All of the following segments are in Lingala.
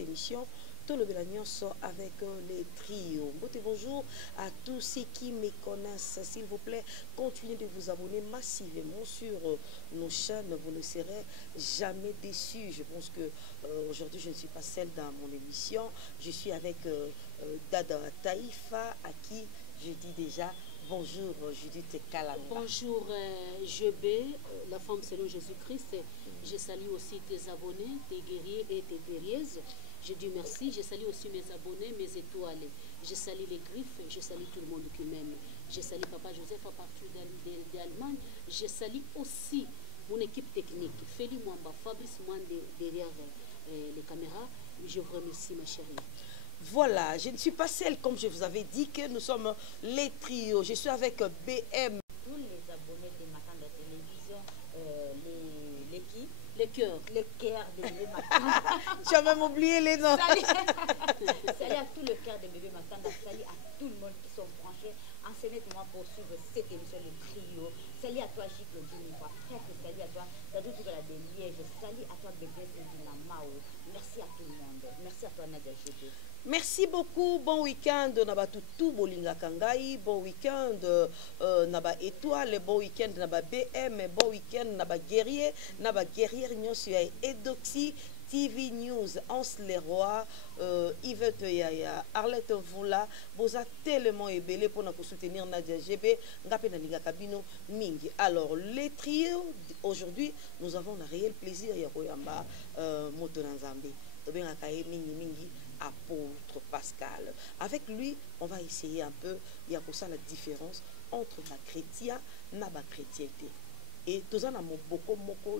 émission. Tout le Bélagnon sort avec les trios. Bonjour à tous ceux qui me connaissent. S'il vous plaît, continuez de vous abonner massivement sur nos chaînes. Vous ne serez jamais déçus. Je pense que aujourd'hui, je ne suis pas seule dans mon émission. Je suis avec Dada Taïfa, à qui je dis déjà bonjour, Judith Kalamba. Bonjour, Jebé, la femme selon Jésus-Christ. Je salue aussi tes abonnés, tes guerriers et tes guerrières. Je dis merci. Je salue aussi mes abonnés, mes étoiles. Je salue les griffes. Je salue tout le monde qui m'aime. Je salue Papa Joseph à partir d'Allemagne. Je salue aussi mon équipe technique. Feli Mwamba, Fabrice Mwande derrière les caméras. Je vous remercie, ma chérie. Voilà, je ne suis pas seule, comme je vous avais dit, que nous sommes les trios. Je suis avec BM. Tous les abonnés de Matin de la télévision, les qui? Les cœurs. Les cœurs de bébé Matin. Tu as même oublié les noms. Salut. Salut à tout le cœur de bébé Matin. Salut à tout le monde qui sont branchés. Enseignez-moi pour suivre cette émission, le trio. Salut à toi, Gicle Dunivois. Frère, salut à toi, Dadou Dugala de Liège. Salut à toi, bébé Sedina Mao. Merci à tout le monde. Merci à toi, Nadia Jébé. Merci beaucoup. Bon week-end. Naba Toutou Bolinga Kangai. Bon week-end. Naba Étoile. Bon week-end. Naba BM. Bon week-end. Naba Guerrier. Naba Guerrier. Nyon sur Edoxy. TV News, Anse Leroy, Yvette Yaya, Arlette Voula, vous êtes tellement ébélés pour nous soutenir Nadia GB, Ngapenaniga Kabino, Mingi. Alors, les trios, aujourd'hui, nous avons un réel plaisir, Yakoyamba, Motonanzambi, Mingi, apôtre Pascal. Avec lui, on va essayer un peu, il y a pour ça la différence entre la chrétien et la chrétienté. Et tout ça,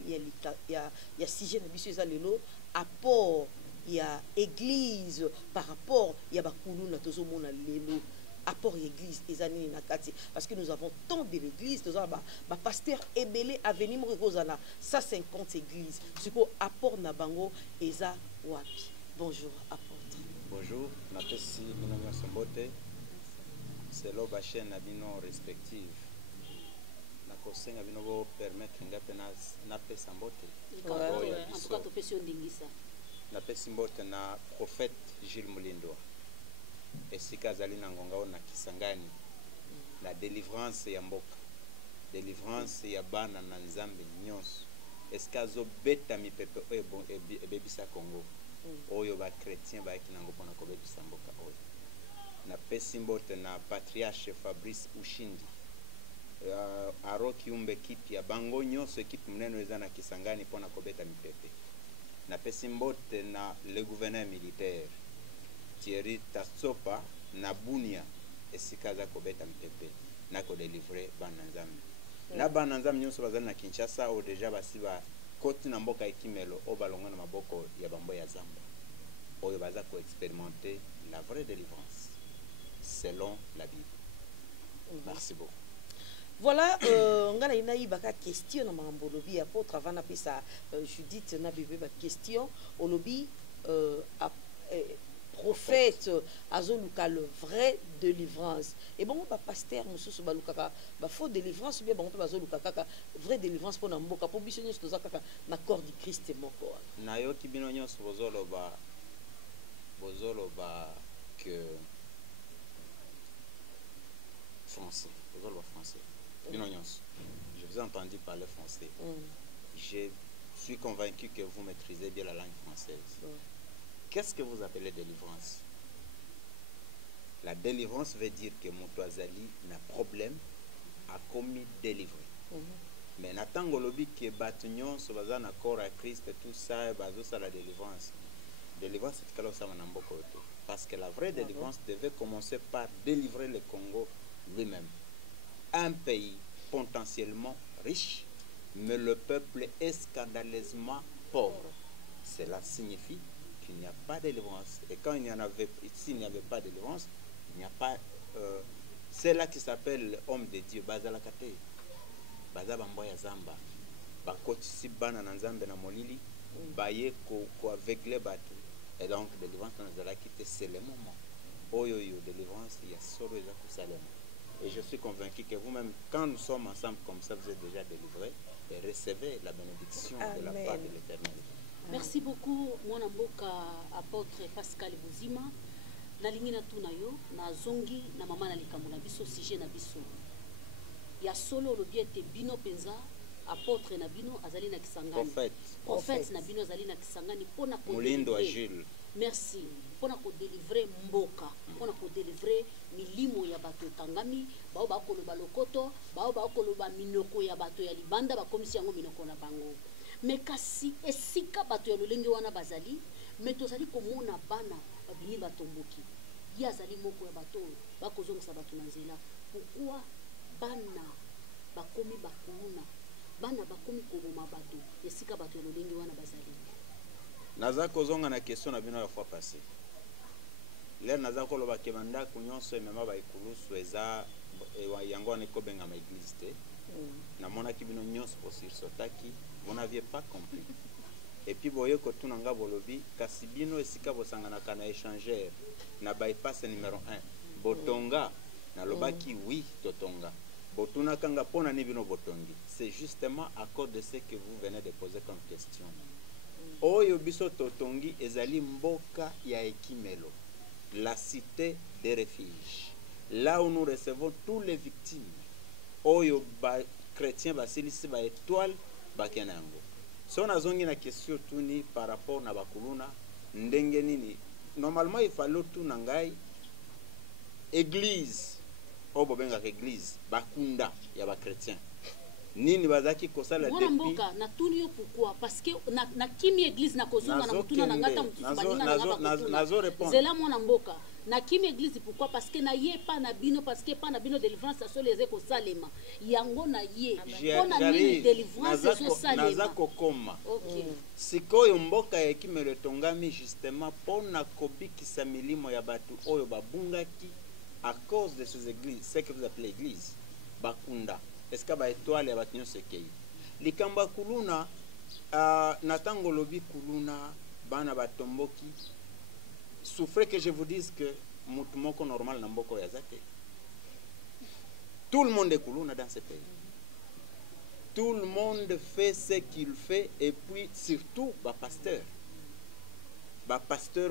il y a sujet de lelo apport, il y a église par rapport, il y a bakulu na tozo mona lelo apport église ezani na kati parce que nous avons tant de l'église, nous avons ba pasteur ébélé à venir mozana 150 églises. Ce ko apport na bango eza wapi. Bonjour apôtre. Bonjour, napesi bino nyonso mbote. C'est lo ba chaîne na bino respective. Kosenga bino bo permettre ngape na pesa mbote. En tout cas, tu fais sur Dingisa. Na pesa mbote na prophète Gilles Mulindwa. Esika zali na ngonga na Kisangani. La délivrance ya mboka. Délivrance ya bana na nzambe nyonso. Esika zo beta mi pepe oyo bon ebebisa Congo. Oyo ba chrétien ba kinango pona ko bebisa mboka oyo. Na pesa mbote na patriarche Fabrice Ushindi. Aroki umbe kipi ya bango nyonso ekipe mneno eza na Kisangani pona kobeta mipepe. Na pesi mbote na le gouverneur militaire Thierry Tatsopa na Bunia esika za kobeta mipepe na ko délivrer bana nzambe. Na bana nzambe nyonso bazali na Kinshasa o deja basiba koti na mboka ekimelo o balonga na maboko ya bambo ya zamba. Oyo baza ko expérimenter la vraie délivrance selon la Bible. Merci beaucoup. Voilà, on a une question dans mon lobby apôtre avant de ça Judith na bébé ba question au lobby prophète azoluka le vrai délivrance et bon ba pasteur mususu baluka ba faux délivrance bien bon bazoluka kaka vrai délivrance pour na mboka pour biso to zakaka na corps du Christ moko na yo kibino nyonso bozoloba que français français. Je vous ai entendu parler français. Je suis convaincu que vous maîtrisez bien la langue française. Qu'est-ce que vous appelez délivrance? La délivrance veut dire que Moutouazali n'a problème à commis délivré. Mais n'attend lobby que Batunion se base en accord à Christ et tout ça, bazo la délivrance. Délivrance c'est que ça parce que la vraie délivrance devait commencer par délivrer le Congo lui-même. Un pays potentiellement riche, mais le peuple est scandaleusement pauvre. Cela signifie qu'il n'y a pas de délivrance. Et quand il n'y en avait, s'il n'y avait pas de délivrance, il n'y a pas. C'est là qui s'appelle homme de Dieu, Bazalakate, Bazabamboya Zamba, Bakotisi Bana Nanzambe na Molili, Baye ko avec les bateaux. Et donc, délivrance, c'est le moment. Oyoyo, délivrance, il y a solo et Salem. Et je suis convaincu que vous-même, quand nous sommes ensemble comme ça, vous êtes déjà délivrés et recevez la bénédiction de la part de l'Éternel. Merci beaucoup mwana mboka apôtre Pascal Buzima. Nalingi na tuna yo na zongi na mama na likambo na biso sujet na biso. Ya solo lo biete bino penza apôtre na bino azali na kisangani. Prophète na bino azali na kisangani pona ko Mulindo wa Jules. Merci. Pona ko délivrer mboka, pona ko délivrer milimo ya bato tangami, bao ba ko loba lokoto, bao ba ko loba minoko ya bato ya libanda ba komisi yango minoko na bango. Mais kasi esika bato ya lolenge wana bazali, mais tozali komona bana babini batomboki. Ye azali moko ya bato bakozongisa bato na nzela. Pourquoi bana bakomi bakuluna, bana bakomi koboma bato esika bato ya lolenge wana bazali? Naza kozonga na question na bino ya fois passé. Lè naza koloba kebanda kunyonso emema ba ikulusu eza yango ane kobenga ma église te. Na mona ki bino nyonso posir sotaki, vous n'aviez pas compris. Et puis boye ko tunanga bolobi kasi bino esika bosangana kana échangeur na bypass numéro 1. Botonga na lobaki oui totonga. Botuna kanga pona ni bino botongi. C'est justement à cause de ce que vous venez de poser comme question. Oyo biso totongi ezali mboka ya Ekimelo, la cité des refuges, là où nous recevons tous les victimes. Oyo ba chrétien basilisi ba étoile bakenango. So na zongi na question tuni par rapport na bakuluna ndenge nini. Normalement il fallait tout nangai église. Obo benga église bakunda ya ba chrétien. Nini bazaki kosala depuis mboka na tunio pourquoi parce que na kimi église na kozonga na mutuna na ngata mutu baninga na ngaba nazo répondre zela mwana mboka na kimi église pourquoi parce que na ye pa na bino parce que pa na bino délivrance so les eko salema yango na ye pona nini délivrance so salema naza kokoma. OK Sikoyo mboka ya Ekimelo tongami justement pona kobikisa milimo ya batu oyo babungaki à cause de ces églises, ce que vous appelez église bakunda. Est-ce que ba étoile ya batinyo sekei likamba kuluna natango lobi kuluna bana batomboki souffrez que je vous dise que mutu moko normal na mboko ya zate. Tout le monde est kuluna dans ce pays. Tout le monde fait ce qu'il fait et puis surtout ba pasteur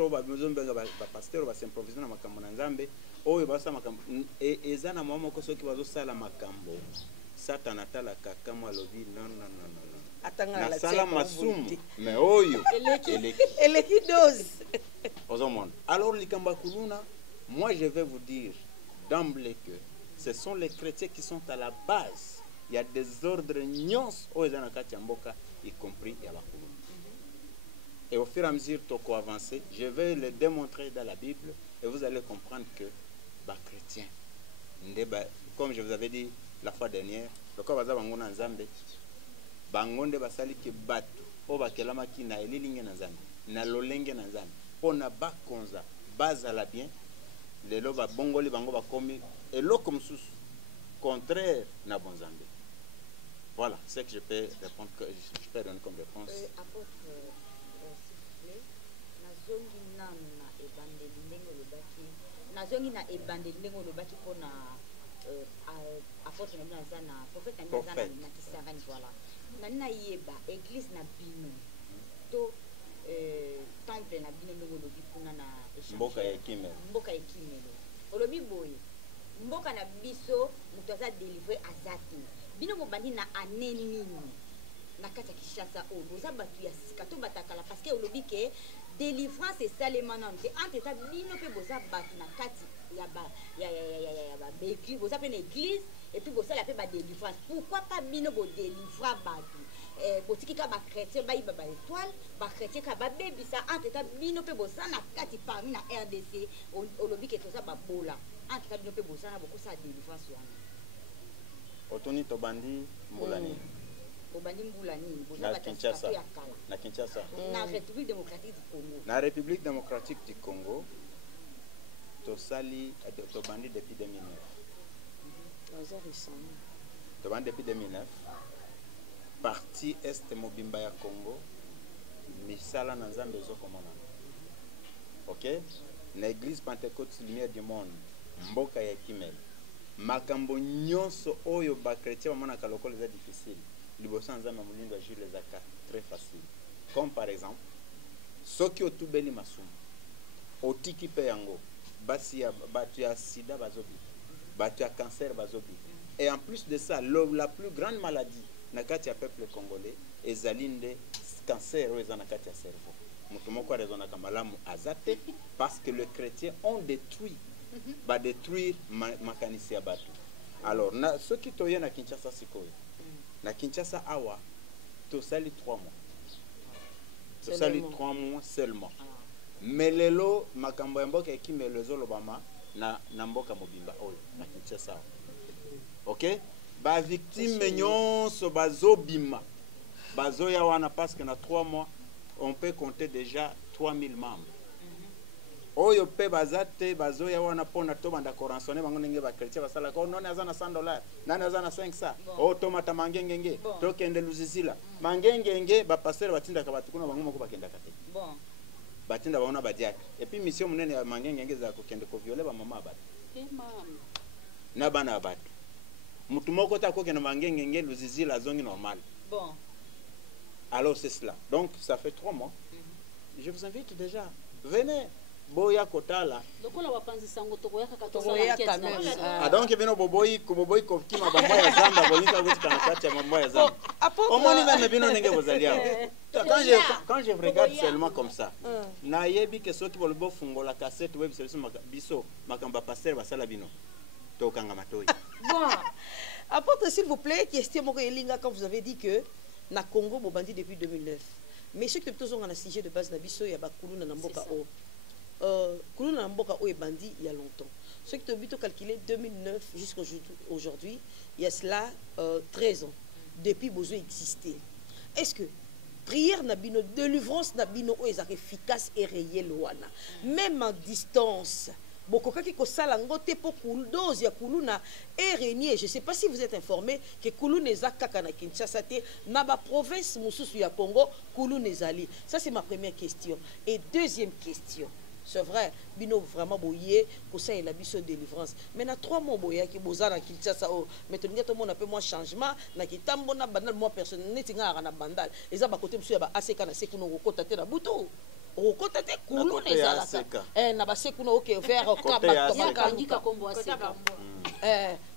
o ba mzombenga ba pasteur ba s'improviser na makambo na Nzambe oyo basa makambo ezana mama ko soki bazo sala makambo. Satan atala kakama lobi non. Atanga la sala masumu mais oyo eleki dose ozomona. Alors likamba kuluna, moi je vais vous dire d'emblée que ce sont les chrétiens qui sont à la base. Il y a des ordres nyons oyo zana kati ya mboka y compris ya bakuluna. Et au fur et à mesure toko avancer, je vais le démontrer dans la Bible et vous allez comprendre que ba chrétien comme je vous avais dit la fois dernière, le corps baza bango na Nzambe bangonde basali ke batu o bakelama ki na elilinge na Nzambe na lolenge na Nzambe pona bakonza bazala bien lelo ba bongoli bango bakomi eloko mususu contraire na bon Nzambe. Voilà ce que je peux répondre, que je peux donner comme réponse. Apôtre, s'il vous plaît, nazongi nana ebandeli ndenge lobaki nazongi na ebandeli ndenge lobaki pona apôtre na zana prophète na zana na kisangani voilà nani na yeba église na bino to temple na bino ndenge lobi kuna na mboka ya Ekimelo olobi boye mboka na biso mutu aza délivrer azate bino mobandi na ane nini na kati ya Kinshasa o boza batu ya sika to batakala parce que olobi ke délivrance esalema nanu te entre ta bino mpe boza batu na kati ya église, vous appelez une église et puis vous allez faire des délivrances. Pourquoi pas bino bo délivrer batu? Botiki ka ba chrétien ba iba ba étoile, ba chrétien ka ba baby ça entre ta bino pe bosa na kati parmi na RDC, au lobby que tout ça ba bola. Entre ta bino pe bosa na beaucoup ça délivrance wana. Otoni tobandi mbulani. Obandi mbulani, bosa ba Kinshasa. Na Kinshasa. Na République démocratique du Congo. Na République démocratique du Congo. Tosali tobandi depuis 2009. Tobandi depuis 2009. Parti est mobimba ya Congo. Misala na Nzambe ezokomona. OK? Na église Pentecôte lumière du monde. Mboka ya Ekimelo. Makambo nyonso oyo ba chrétien bamona kaloko les difficile. Liboso Nzambe mulindo ajure les aka très facile. Comme par exemple soki otubeli masumu otiki pe yango basi ya batu ya sida bazobi batu ya cancer bazobi. Et en plus de ça, la plus grande maladie na kati ya peuple congolais ezali nde cancer oyo eza na kati ya cerveau. Mutu moko arezonaka malamu azate parce que les chrétiens ont détruit ba détruire makanisi ya batu. Alors na soki toye na Kinshasa sikoyo na Kinshasa awa tosali 3 mois. Tosali 3 mois seulement. Mais lelo makambo ya mboka ekimelezo lobama na mboka mobimba oyo na Kinshasa. OK? Ba victime nyonso bazobima. Bazoya wana parce que na 3 mois on peut compter déjà 3000 membres. Oyo pe bazate bazoya wana pona to banda koransone bango ndenge ba chrétien basala ko none azana $100 nani azana 500 o to mata mangengenge to kende luzizila mangengenge ba pasteur batinda ka batukuna bango moko bakenda kate bon batinda baona badiak et puis mission munene ya mangengenge za ko kende ko violer ba mama abatu na bana abatu mutu moko ta ko kende mangengenge luzizila zongi normal bon. Alors c'est cela. Donc ça fait 3 mois. Je vous invite déjà. Venez. Boya kotala. Ah donc bino boboyi ko kima ba moya zamba bonika gutika na kati ya moya zamba. Omoni ba bino ndenge bozalia. Quand je regarde seulement comme ça. Na yebi ke soki bolbo fungola cassette web service biso makamba pasteur basala bino. To kanga matoi. Bon. Apporte s'il vous plaît question moko elinga quand vous avez dit que na Congo bobandi depuis 2009. Mais ce que tous on a un sujet de base na biso ya bakuluna na mboka o. Kuluna na mboka o e bandi il y a longtemps. Ce que tu as vu calculer 2009 jusqu'à aujourd'hui, il y a cela 13 ans depuis bozo exister. Est-ce que prière na bino délivrance na bino o est efficace et réel wana même en distance? Bokokaki ko sala ngote po dose ya kuluna et régner. Je sais pas si vous êtes informé que kuluna ezaka kana Kinshasa te na ba province mususu ya Congo kuluna ezali. Ça c'est ma première question. Et deuxième question, c'est vrai bino vraiment boyé ko ça et la biso délivrance. Mais na 3 mois boya ki boza na Kinshasa o mais to ngata mona pe moi changement na kitambo na bandal moi personnel neti nga na bandal eza ba côté musu ya ba ACK na sekuna ko kota te na buto. Au côté de Koulou les alaka na basekuno OK vers kabaka kombo aseka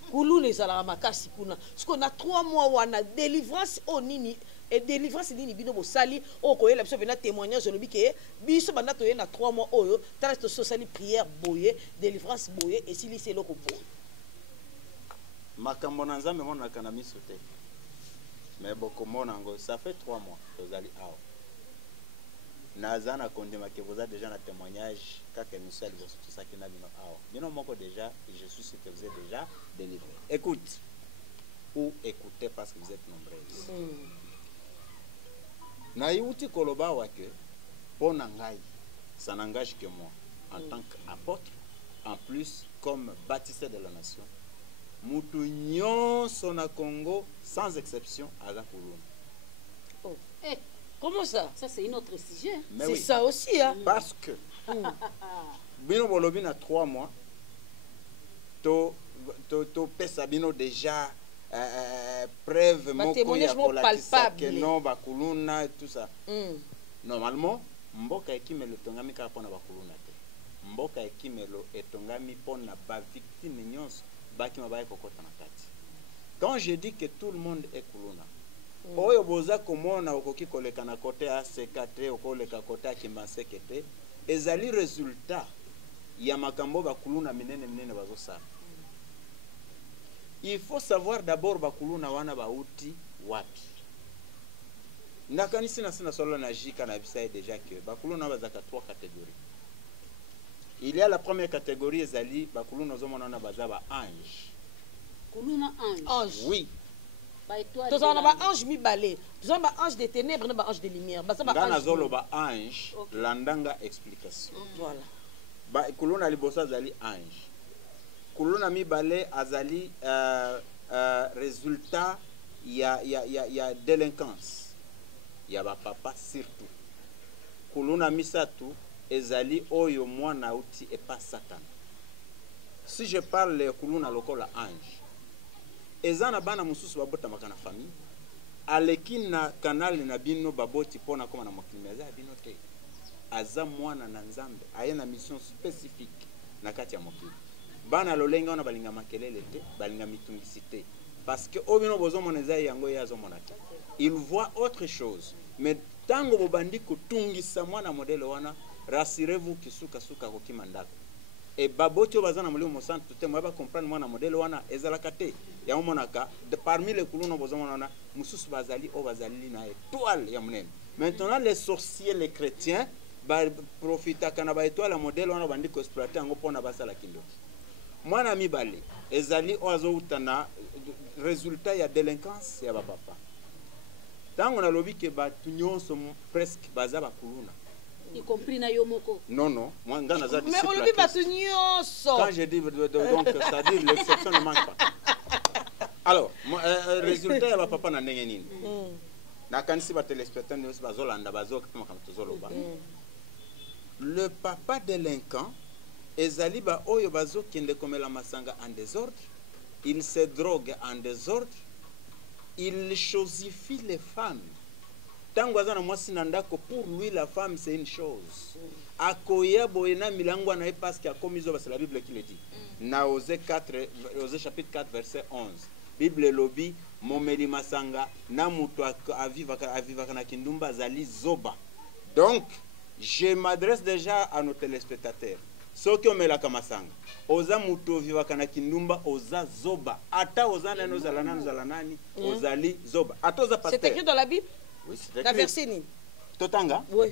Koulou les alaka makasi kuna parce qu'on a 3 mois wana délivrance au nini et délivrance nini bino bosali o ko yela biso bena témoignage lobi ke biso banda to na 3 mois oyo tala to sali prière boye délivrance boye et sili c'est loko boye makambo na nzambe mona kana miso te mais boko mona ngo ça fait 3 mois tozali awa Nazana kondima que vous avez déjà un témoignage quand Michel vous tout ça qui n'a bino awa. Bino moko déjà je suis sûr que vous êtes déjà délivré. Écoute ou écoutez parce que vous êtes nombreux. Na yuti koloba wa que pour nangai ça n'engage que moi en tant qu'apôtre en plus comme baptisé de la nation. Mutu nyonso na Congo sans exception à la Kuluna. Oh. Eh. Comment ça? Ça, c'est une autre sujet. C'est oui. Ça aussi, hein? Parce que, bino bolobi na 3 mois, to pesa bino déjà preuve moko ya kolakisa que non bakuluna tout ça. Normalement, mboka ekimelo tongami ka pona bakuluna te. Mboka ekimelo etongami pona ba victime nyonso baki mabaye kokota na kati. Quand je dis que tout le monde est kuluna, oyo boza komona okoki koleka na kote a C4 okoleka kote a Kimbaseke te ezali résultat ya makambo bakuluna minene bazosala. Il faut savoir d'abord bakuluna wana bauti wapi. Ndakanisi na sina solo na jika na bisa déjà que bakuluna bazaka 3 catégories. Il y a la première catégorie ezali bakuluna zomona na bazaba ange. Kuluna ange. Oui. Tous on a un ange mi balé, tous on a un ange des ténèbres, on a un ange des lumières. Dans zolo ba ange, landanga explication. Voilà. Ba kuluna libosa azali ange. Kuluna mi balé azali résultat ya délinquance. Ya ba papa surtout. Kuluna misatu ezali oyo mwana uti et pas Satan. Si je parle de kuluna lokola ange. Ezana bana mususu babota makana famille aleki na canal na bino baboti pona koma na mokimeza bino te aza mwana na nzambe aye na mission spécifique na kati ya mokili bana lolenge wana balinga makelele te balinga mitungisi te parce que obino bozomona eza yango ye azomona te il voit autre chose mais tango bobandi kotungisa mwana modele wana rassurez-vous kisuka kokima ndako et baboti oyo baza na molimo mosantu te moyeba comprendre mwana modele wana ezalaka te yango monaka parmi les kuluna bozomona wana mosusu bazali oyo bazali na étoile ya monene. Maintenant les sorciers les chrétiens baprofitaka na baétoile ya modele wana bandi koexploite yango mpona basala kindoki mwana mibale ezali oyo azouta na résultat ya délinquance ya bapapa tango nalobi ke batu nyonso presque baza bakuluna y compris na yomoko. Non, moi, mais on le dit pas quand je dis donc, c'est-à-dire l'exception ne manque pas. Alors, résultat, il va papa na ndenge nini. Na kanisi ba téléspectateurs ne ba zolanda ba zo kama tozoloba. Le papa délinquant ezali ba oyo bazo kende komela masanga en désordre, il se drogue en désordre, il chosifie les femmes. Tango azana mwasi na ndako pour lui la femme c'est une chose. Akoya boyena milango na parce qu'il a commis c'est la Bible qui le dit. Na Osée chapitre 4 verset 11. Bible lobi momeli masanga na mutu aviva kana kindumba zali zoba. Donc je m'adresse déjà à nos téléspectateurs. Soki omelaka masanga oza mutu viva kana kindumba oza zoba. Ata oza na zalanani ozali zoba. Ata oza pasteur. C'est écrit dans la Bible? Oui, c'est la verset ni. Totanga? Oui.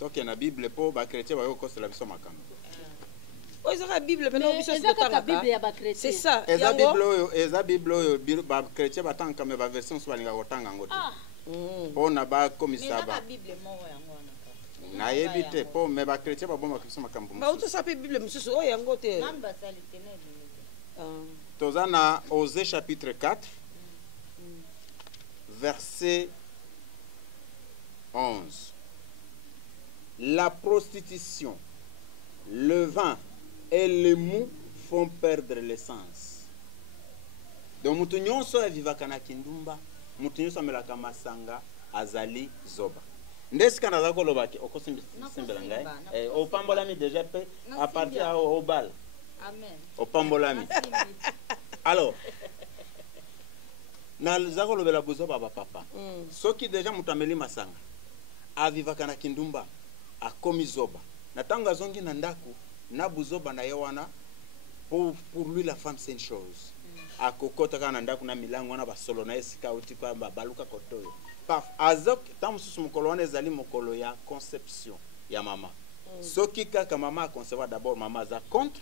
Donc il y a la Bible pour les chrétiens va cause la vision makam. Oui, c'est la Bible mais non c'est la Bible ya ba chrétien. C'est ça. Eza Bible ba chrétien ba tanga mais ba version so balinga kotanga ngote. Po na ba komisa ba. Bible moko yango wana. Na yebite po mais ba chrétien ba bomba vision makam. Ba auto ça Bible mususu o yango te. Namba salitene. Tozana Osée chapitre 4 verset 11. La prostitution, le vin et le mou font perdre l'essence. Donc mutu nyonso avivaka na kindumba, mutu nyonso amelaka masanga azali zoba. Ndeska naza koloba ke okosimbela ngai opambolami déjà pe à partir au bal. Amen. Opambolami. Alors, na zako lobela bozo baba papa. Soki déjà mutameli masanga. Avivaka na kindumba, akomi zoba. Na tango azongi na ndaku, na buzoba na yewana pour lui la femme c'est une chose. Akokota kana ndaku na milango na basolo na esika uti kwa baluka kotoyo. Paf azok tamu susu mukolo wana ezali mukolo ya conception ya mama. Soki kaka mama a concevoir d'abord mama za contre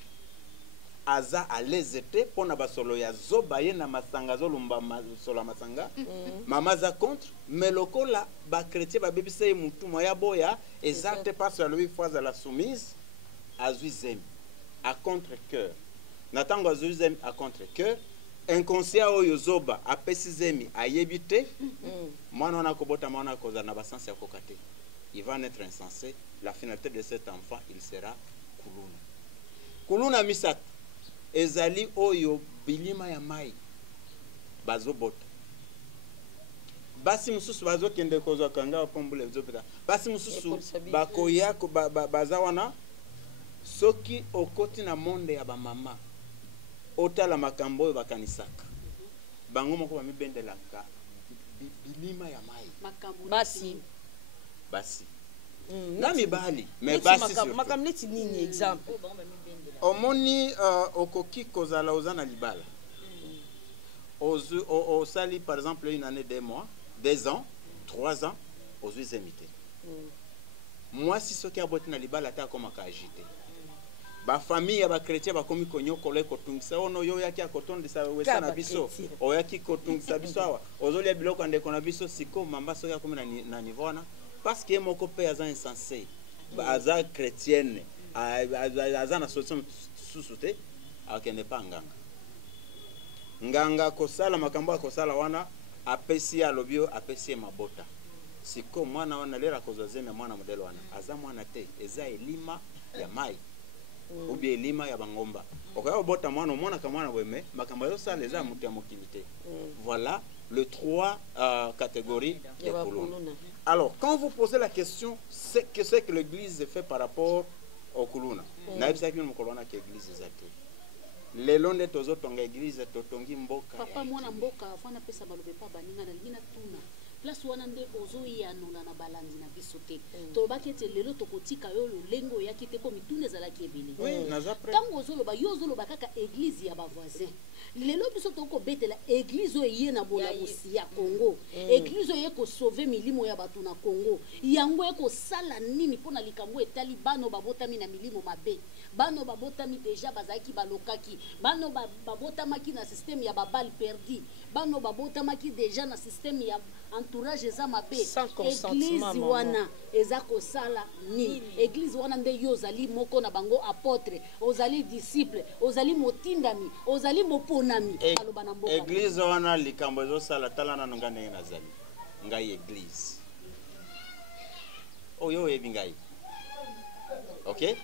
aza à l'aise te pona basolo ya zoba ye na masanga zolumba solo masanga mama za contre mais lokola ba chrétien ba bebisa mutu moya boya exacte parce que lui fois à la soumise azuizem à contre cœur natango azuizem à contre cœur inconscient oyo zoba apesizemi ayebite mwana wana kobota mwana koza na basansi ya kokate il va naître insensé la finalité de cet enfant il sera kuluna misat ezali oyo bilima ya mai bazobota basi mususu bazokende kozwa kanga opombule zopita basi mususu bakoya bazawana soki okoti na monde ya bamama otala makambo oyo bakanisaka bango moko bamibendelaka bilima ya mai basi na mibali mais basi makambo neti nini exemple omoni okoki kozala oza na libala osali par exemple une année 2 mois 2 ans 3 ans ozwi zemite mwasi soki aboti na libala ata akomaka agite bafamille ya bakretien bakomi konyokola ekotungisa ono yo oyaki akotondisa wesa na biso oyaki kotungisa biso awa ozolia biloko ndeko na biso siko mamba soki akomi na niveau wana parce que moko pe aza insensé aza chrétienne aza na solution susu te akende pa nganga kosala makambo akosala wana apesi alobio apesi mabota siko mwana wana lera kozazeme mwana modelo wana aza mwana te eza elima ya mai ubi elima ya bangomba okaya obota mwana ka mwana weme makambo yo sala eza mutu ya mokili te voilà les 3 catégories de Ya ba Kuluna. Kuluna. Alors, quand vous posez la question, c'est que l'Église fait par rapport au Kuluna. Naïbsa qui nous colonna que l'Église est athée. Les longs de tozo tonga Église totongi mboka. Papa mwana mboka afana pesa balobe pa baninga na lingina tuna. Place wana nde ozoyanola na balandi na biso te. Tolobaki ete lelo tokotika yo lolengo yaki te po mitune ezalaki ebele. Oui, naza prêt. Ntango ozoloba yo ozoloba kaka église ya bavoisin. Lelo biso tokobetela église oyo eye na bolamusi ya Congo. Église oyo ekosauve milimo ya bato na Congo. Yango ekosala nini mpona likambo etali bano babotami na milimo mabe. Bano babotami deja bazalaki balokaki. Bano babotamaki na système ya babal perdi. Bano babotamaki deja na système ya entourage eza mabe. Église wana eza kosala nini? Église wana nde yo ozali moko na bango apôtre, ozali disciple, ozali motindami, ozali moponami. Aloba na mboka. Église wana likambo ezosala tala na nonga ndenge nazali. Ngai église. Oyo oyebi ngai. OK?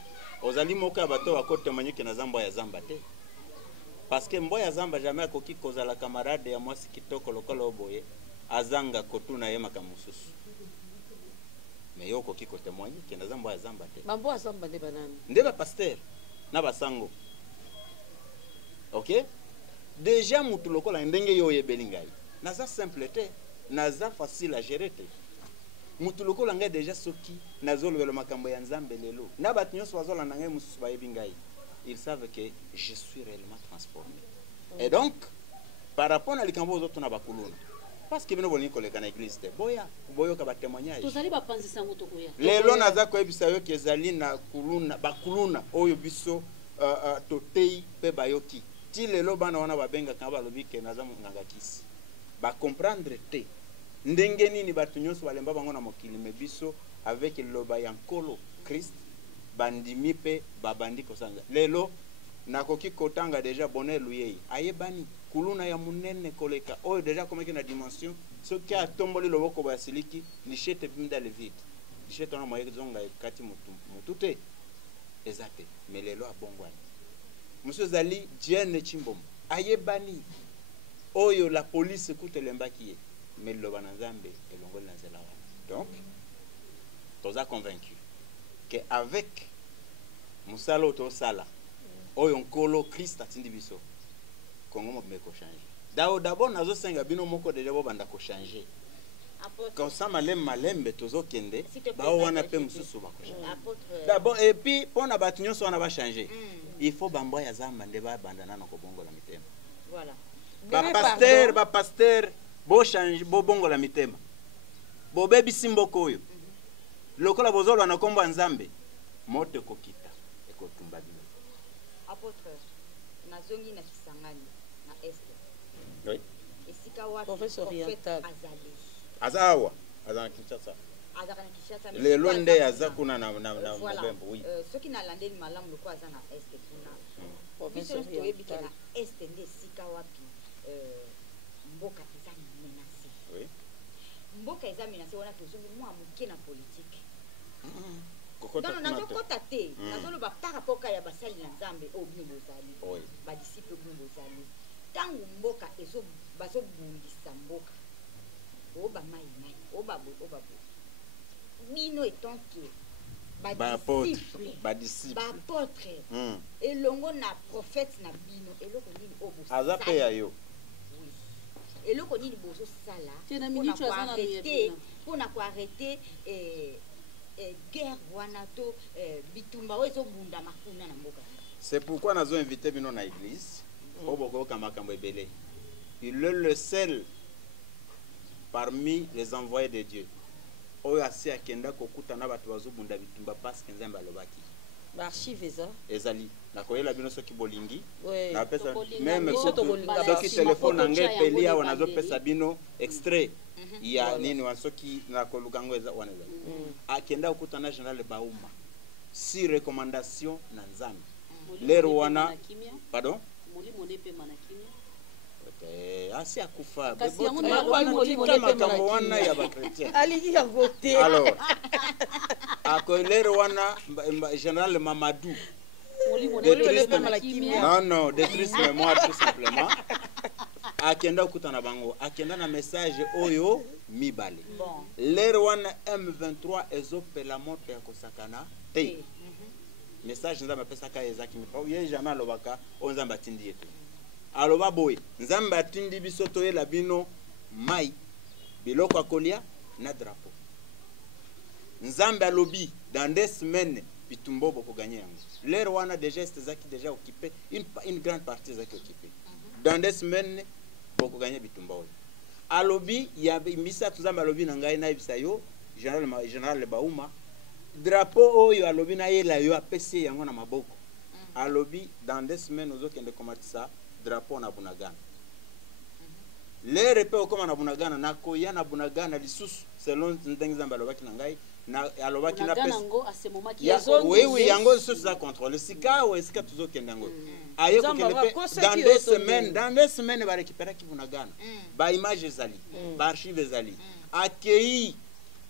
Ozali moko ya bato bakotémoigner ke na zamba ya zamba te. Parce que mboya zamba jamais akoki kozala camarade ya mwasi kitoko lokola oboye azanga kotuna ye makamususu. Mais yo koki kotémoigner ke na zamba ya zamba te. Bambo azamba nde banani. Nde ba pasteur na basango. OK? Déjà mutu lokola ndenge yo yebeli ngai. Naza simple te, naza facile à gérer te. Mutu lokola ngai déjà soki nazolobela makambo ya nzambe lelo. Na bato nyonso bazolanda ngai mususu bayebi ngai. Ils savent que je suis réellement transformé. Et donc, par rapport à likambo ozoto na bakuluna. Parce que bino boni koleka na église te. Boya ka ba témoignage. Tozali bapanzisa ngo tokoya. Lelo naza ko ebisa yo kezali na kuluna bakuluna oyo biso totei pe bayoki. Ti lelo bana wana babenga kan balobi ke naza nganga kisi. Ba comprendre te. Ndenge nini batu nyonso balemba bango na mokili me biso avec loba ya nkolo Christ bandimi pe babandi kosanga. Lelo nakoki kotanga déjà bonheur luyei. Ayebani kuluna ya munene koleka oyo déjà komeki na dimension soki atomboli loboko basiliki lichete bimda le vide. Lichete na moye zonga kati mutu te. Ezate mais lelo abongwani. Monsieur Zali Diane Chimbom ayebani oyo la police koute lembaki ye mais loba na Nzambe elongoli na zela wana. Donc toza convaincu que avec musala otosala oyo nkolo Christ atindi biso Congo mobime ko changer. D'abord nazo senga bino moko déjà bo banda ko changer. Quand ça malembe tozo kende ba wana pe mususu ba ko changer. D'abord et puis pona batu nyonso wana ba changer. Il faut bambo ya zamba nde ba banda na ko bongo la mitema. Voilà. Ba pasteur bo changer bo bongo la mitema. Bo bebi simboko oyo. Lokola bozolo na kombo nzambe moto kokita ekotumba bino. Apôtre nazongi na Kisangani na Est. Oui. Esika wapi Professeur oriental. azali. Azawa, azana Kinshasa. Azaka na Kinshasa. Le londe azakuna na voilà. Mbembo, oui. Soki na landeli malamu loko aza na Est kuna. Professeur Biso toyebi oriental. na Est nde esika wapi mboka eza menacé. Oui. Mboka eza menacé wana tozongi mwa moke na politique. Kokota Non, nazokota te nazoloba par rapport ya basali na Nzambe oyo bino bozali Oui. badisiple bino bozali ntango mboka bazobundisa mboka oyo bamaimai oyo babo bino etonke badisciple baapôtre elongo na prophète na bino eloko nini oyo aza pe ya yo eloko nini bozosala Tena ministre aza na miyebi. mpona koarrete guerre wana to bitumba oyo ezobunda makuna na mboka. C'est pourquoi nous avons invité bino na église au boko kamakambo ebele. Il est le seul parmi les envoyés de Dieu. Oyo asi akenda kokuta na batu bazobunda bitumba parce que Nzambe alobaki. Ba archive eza. Ezali na koyela bino soki bolingi. Ouais. Na pesa Tokolinga même biso, tokolinga soki basi. téléphone Makoto nge cha peli yango awa nazo libandeli. pesa bino extrait. Ya nini wa soki na kolukango eza wana eza. Akenda kokuta na général Bauma. Si recommandation na Nzambe. Lero wana pardon Molimo nepe manakimia. asi akufa Kasi yango na makambo wana ya bakretien Aliki yango te. alors akolere wana général Mamadou Molimo de nepe triste manakimia. non de triste mémoire tout simplement akenda kutana bango akenda na message oyo mibale Bon. lero wana M23 ezopela moto ya kosakana te message nzambe apesaka ezaki mipa ye jamais alobaka o nzambe atindi yetu aloba boye nzambe atindi biso toyela bino mai biloko akolia na drapeau nzambe alobi dans 2 semaines bitumbo boko gagner yango lero wana déjà ezaki déjà occupé une grande partie ezaki occupé dans 2 semaines boko gagner bitumba oyo alobi ya misa tuzamba alobi na ngai na ibisa yo général Bauma drapeau oyo alobi na yela yo apesi yango na maboko alobi dans 2 semaines ozokende komatisa drapeau na Bunagana lere pe okoma na Bunagana na koya na Bunagana lisusu selon ndenge nzambe alobaki na ngai na alobaki na pesa à ce moment qui oui yango lisusu za contrôle sika ou esika tuzokende yango aye kokende pe dans 2 semaines ba récupérer ki Bunagana ba image ezali ba archive ezali akei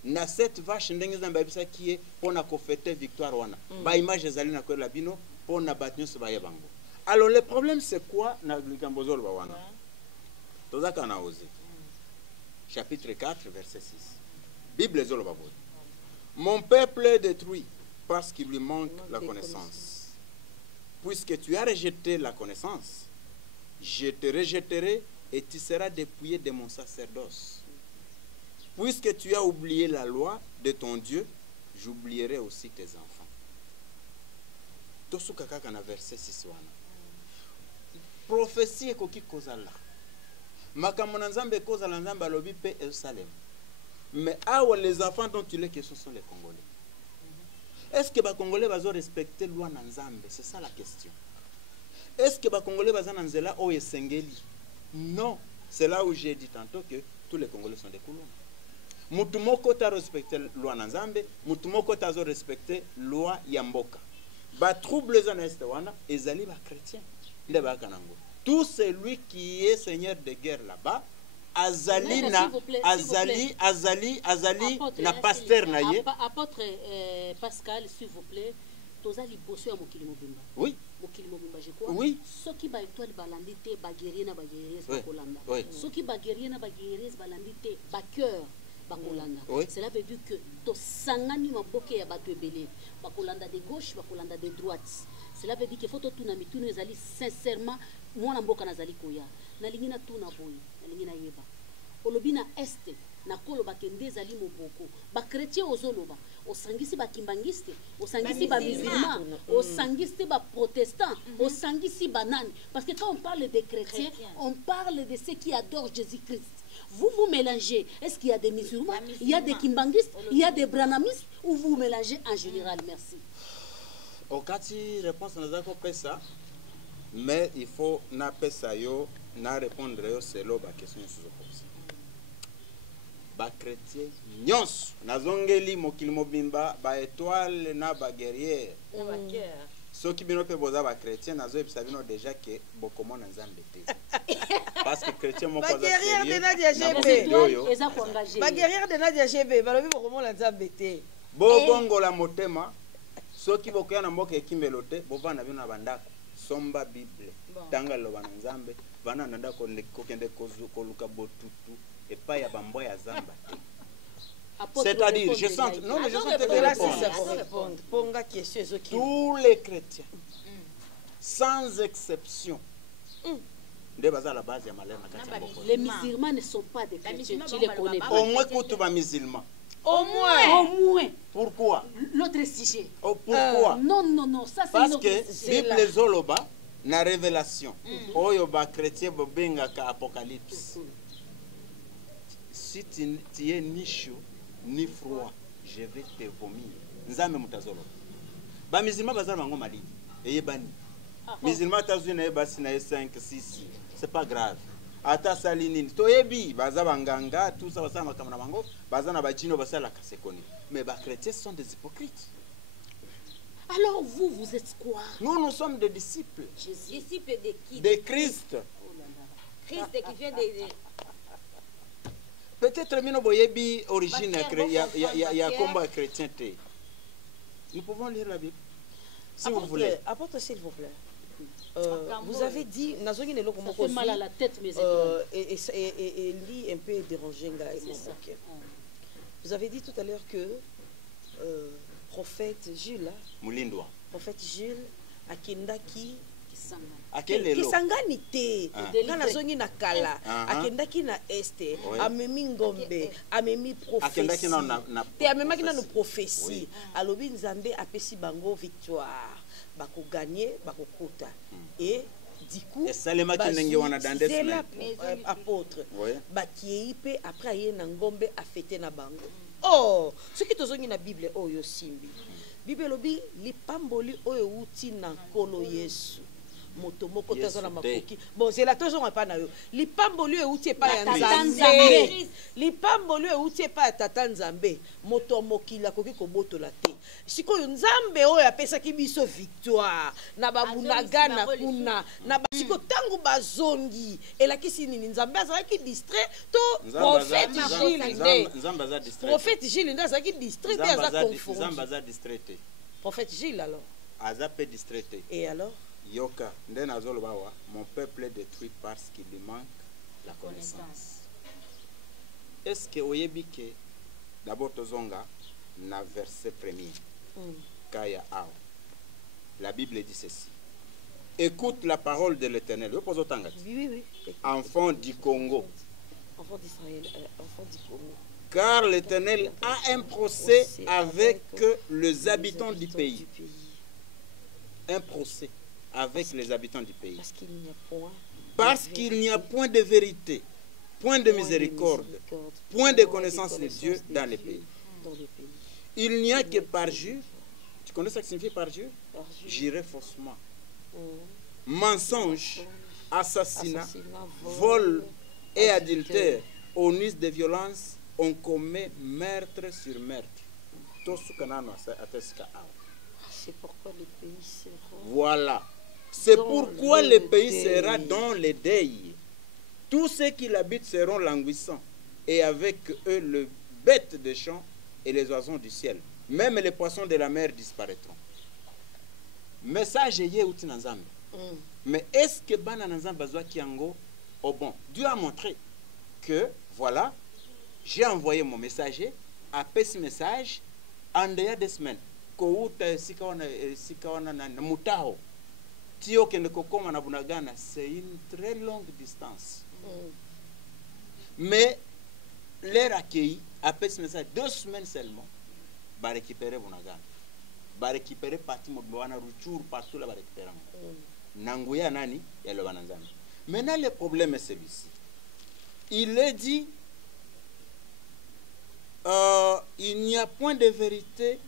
na cette vache ndenge nzambe abisa ki pona ko fêter victoire wana ba image ezali na ko la bino pona batnyo so ba yebango. Alors le problème c'est quoi na likambozolo ba wana tozaka na Osée chapitre 4 verset 6 Bible ezolo ba boy mon peuple est détruit parce qu'il lui manque la connaissance. Puisque tu as rejeté la connaissance, je te rejetterai et tu seras dépouillé de mon sacerdoce. Puisque tu as oublié la loi de ton Dieu, j'oublierai aussi tes enfants. Tosuka kaka na verset 6 wana. Prophétie ekoki kozala. Makambo na Nzambe kozala Nzambe alobi pe Jerusalem. Mais les enfants dont tu les questions sont les Congolais. Est-ce que les Congolais vont respecter la loi de Nzambe? C'est ça la question. Est-ce que les Congolais vont respecter la loi de Nzambe? Non. C'est là où j'ai dit tantôt que tous les Congolais sont des colons. Mutumoko ta respecté la loi de Nzambe, mutumoko ta respecté la loi Yamboka. Ba trouble les anestes wana, ezali ba chrétiens. Tout celui qui est seigneur de guerre là-bas, Azali na na pasteur na ye. Apôtre Pascal, s'il vous plaît, tozali bosso ya mokili mobimba. Oui. Mokili mobimba je crois. Oui. Soki ba étoile balandi te ba guerrier na ba guerriers ba kolanda. Soki ba guerrier na ba guerriers balandi te ba cœur ba kolanda. Cela veut dire que to sangani maboke ya bato ebele. Ba kolanda de gauche, ba kolanda de droite. Cela veut dire que faut tuna mitunu ezali sincèrement mwana mboka nazali koya. Na lingina tuna boyi, na lingina yeba. Olobina este na kolo bakende ezali moboko. Ba chrétien ozoloba, osangisi ba kimbangiste, osangisi ba musulman, osangisi ba protestant, osangisi banani. Parce que quand on parle des chrétiens, on parle de ceux qui adorent Jésus-Christ. Vous vous mélangez. Est-ce qu'il y a des musulmans, il y a des kimbangistes, il y a des branamistes, ou vous mélangez en général? Merci. Au cas où réponse nous a fait ça, mais il faut na pesa yo na répondre yo selon ba question sur ça. Ba chrétien nyons nazongeli mokili mobimba ba étoile na ba guerrier na ba cœur. Ceux qui bino pe boza ba chrétien nazo ebisa bino déjà que bokomo na Nzambe te. Parce que chrétien moko za guerrier de Nadia GB eza ko engagé. Ba guerrier de Nadia GB balobi bokomo na Nzambe te. Bo bongo la motema ceux qui bokoya na mboka ekimbelo te bovana bino na bandako somba Bible tanga lo bana Nzambe bana nanda ko kende koluka botutu et pas ya bambo ya zamba. C'est-à-dire, je sens non mais je sens te répondre. Ponga question tous les chrétiens sans exception de base à la base ya malheur na kati ya. Les musulmans ne sont pas des chrétiens, tu les connais pas. Au moins kutu ba musulmans. Au moins. Pourquoi? L'autre sujet. Oh, pourquoi? Non, ça c'est parce que Bible zoloba na révélation. Oyo ba chrétien bobenga ka apocalypse. Si tu es ni chaud ni froid, je vais te vomir. Nzambe mutazolo. Ba musulman bazala bango malidi. Eyebani. Musulman tazu na ebasi na 5 6. C'est pas grave. Ata salinini toyebi baza banganga tout ça basala makamana bango baza na bajino basala kasekoni. Mais ba chrétiens sont des hypocrites. Alors vous êtes quoi? Nous sommes des disciples. Disciples de qui? De Christ. Christ qui vient de peut-être mino boyebi origine ya combat chrétien. Nous pouvons lire la Bible. Si vous voulez. Apporte s'il vous plaît. Vous avez dit, Ça fait mal à la tête, mes étoiles. et lit un peu dérangé. C'est ça. Vous avez dit tout à l'heure que prophète Jules, Mulindwa. prophète Jules, akendaki Kisangani. kisangani te nga nazongi na kala akendaki na este amemi ngombe amemi prophétie te amemaki nano prophétie alobi nzambe apesi bango victoire bakoganye bakokota et du coup apôtre bakiei pe après aye na ngombe afete na bango. Oh soki tozongi na bible oyo simbi bible lobi lipamboli oyo uti na nkolo Yesu moto moko tazo na makoki bon c'est la tozonga pa na yo lipamboli oyo uti pa ya nzambe lipamboli oyo uti pa ya tata nzambe moto mokila koki kobotola te sikoyo nzambe oyo apesaki biso victoire na babunagana kuna na basiko tangu bazongi elakisi nini nzambe azalaki distrait to prophète Gilles prophète Gilles nde azalaki distrait te aza confondu nzambe aza distrait te prophète Gilles alors aza pe distrait te et alors yoka nde nazoloba wa mon peuple est détruit parce qu'il lui manque la connaissance. Est-ce que oyebi ke d'abord tozonga na verset premier kaya ao la Bible dit ceci: écoute la parole de l'Éternel. Oui. Enfant du Congo, enfant d'Israël, enfant du Congo, car l'Éternel a un procès avec les habitants du pays. Un procès avec les habitants du pays. Parce qu'il n'y a point de vérité, point de miséricorde, point de connaissance de Dieu dans les pays. Il n'y a que parjure. Tu connais ce que signifie parjure? Jurer faussement. Mensonge, assassinat, vol et adultère, onus de violence, on commet meurtre sur meurtre. C'est pourquoi le pays sera... Voilà. C'est pourquoi le pays sera dans le deuil. Tous ceux qui l'habitent seront languissants, et avec eux le bête des champs et les oiseaux du ciel. Même les poissons de la mer disparaîtront. Message est outil nzambe. Mais est-ce que bana nzambe bazwa kiango? Oh bon, Dieu a montré que voilà, j'ai envoyé mon messager, après ce message, en dehors des semaines, c'est une très longue distance. Mais leur accueil, après ce message, 2 semaines seulement, va récupérer Bunagana. Va récupérer partout, partout là, va récupérer. Nanguya nani, et le Bananzana. Maintenant, le problème est celui-ci. Il est dit, il n'y a point de vérité,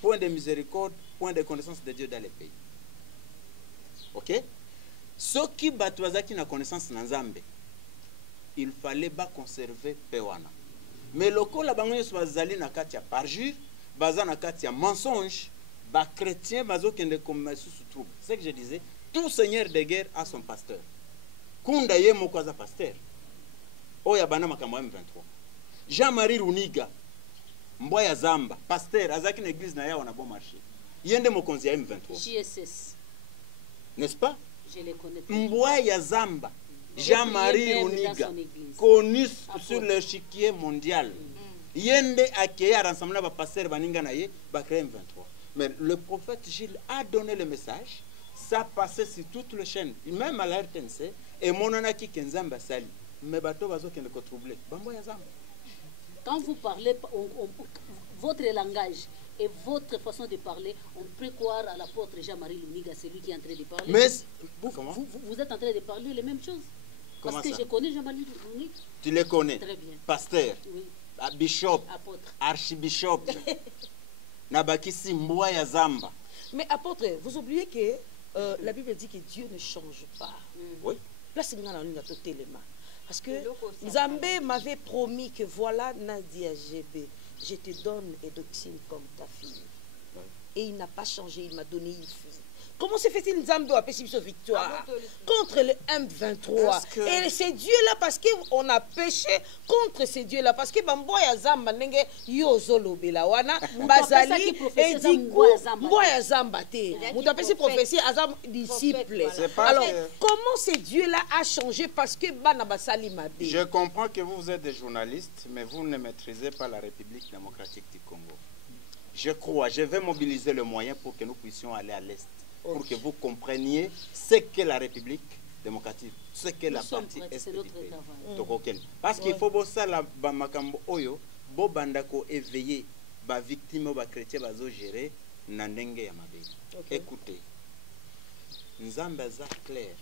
point de miséricorde, point de connaissance de Dieu dans les pays. Ok? Ce qui batouazaki na connaissance nanzambe, il fallait pas conserver pewana. Mais le ko la bangoye swazali na katia parjure, baza na katia mensonge, ba chrétien bazo kende comme sous trouble. C'est ce que je disais, tout seigneur de guerre a son pasteur. Kunda ye moko za pasteur. Oya bana makambo M23. Jean-Marie Runiga, Mboya Zamba, pasteur, azaki na église na ya wana bon marché. Yende mokonzi ya M23. JSS. N'est-ce pas? Je les connais. Mboya Zamba, Jean-Marie Runiga, connu sur l'échiquier mondial. Yende accueilli à rassembler les pasteurs baninga na ye, ba créer M23. Mais le prophète Gilles a donné le message, ça passait sur toute le chaîne, même à la RTNC, et mon anaki kenzamba sali. Mais bateau bazo qui ne ko troublé. Bamboya Zamba. Quand vous parlez, votre langage et votre façon de parler, on peut croire à l'apôtre Jean-Marie Luniga, c'est lui qui est en train de parler. Mais vous êtes en train de parler les mêmes choses. Comment parce que ça? Je connais Jean-Marie Luniga. Tu les connais? Très bien. Pasteur, oui. Bishop, apôtre, archibishop, Nabakisi Mboya Zamba. Mais apôtre, vous oubliez que la Bible dit que Dieu ne change pas. Oui. Place parce que Nzambe m'avait promis que voilà Nadia GB, je te donne Edoxine comme ta fille. Et il n'a pas changé, il m'a donné une fille. comment se fait-il Nzambe a péché sur victoire contre le M23? Et ces dieux-là, parce qu'on a péché contre ces dieux-là, parce que Bamboya Zamba nenge yozolo belawana bazali et du coup Mboya Zamba te. Vous avez ces prophéties Azam disciple. Alors comment ces dieux-là a changé parce que bana basali mabe? Je comprends que vous êtes des journalistes, mais vous ne maîtrisez pas la République démocratique du Congo. Je crois, je vais mobiliser le moyen pour que nous puissions aller à l'Est, pour que vous compreniez ce qu'est la République démocratique, ce qu'est la partie Est du pays. Parce qu'il faut que la makambo oyo, bo bandako éveillé, ba victime, ba chrétien, ba zo gérer, nandenge ya mabe. Écoutez, Nzambe za clair,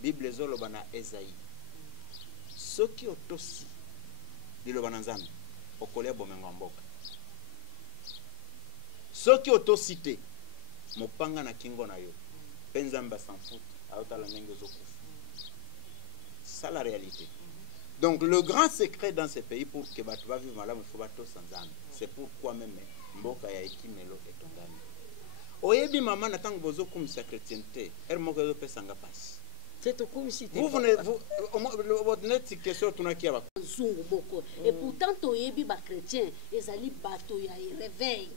Bible zolo bana Esaïe, ce qui est aussi, dit le bananzambe, au collège Bomengamboka. Ce qui est aussi cité, Mopanga na kingo na yo, Penzamba s'en fout, aotala nenge zokufu. C'est ça la réalité. Donc le grand secret dans ce pays pour que tu vas vivre malade, il faut bato sans âme. C'est pourquoi même Mboka ya ekimelo est tongami. Oyebi maman natang bozo comme sa chrétienté, elle moko zo pesanga passe. Vous venez, votre net question tuna kia ba. Zungu boko. Et pourtant toyebi ba chrétien, ezali bato ya réveil.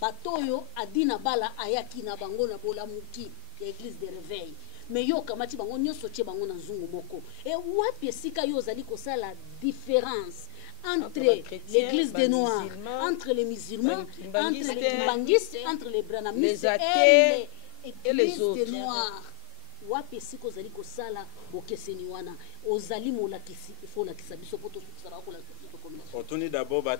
Bato yo adina bala ayaki na bango na bola muki, l'église de réveil. Mais yo kamati bango nyonso tie bango na zungu moko. Et wapi esika yo zali kosa la différence entre l'église des noirs, entre les musulmans, entre les kimbangistes, entre les branamistes et les autres des noirs. Wapi esika ozali kosala bokeseni wana ozali molakisi ifo la kisabiso poto kusala ko la Otuni d'abord ba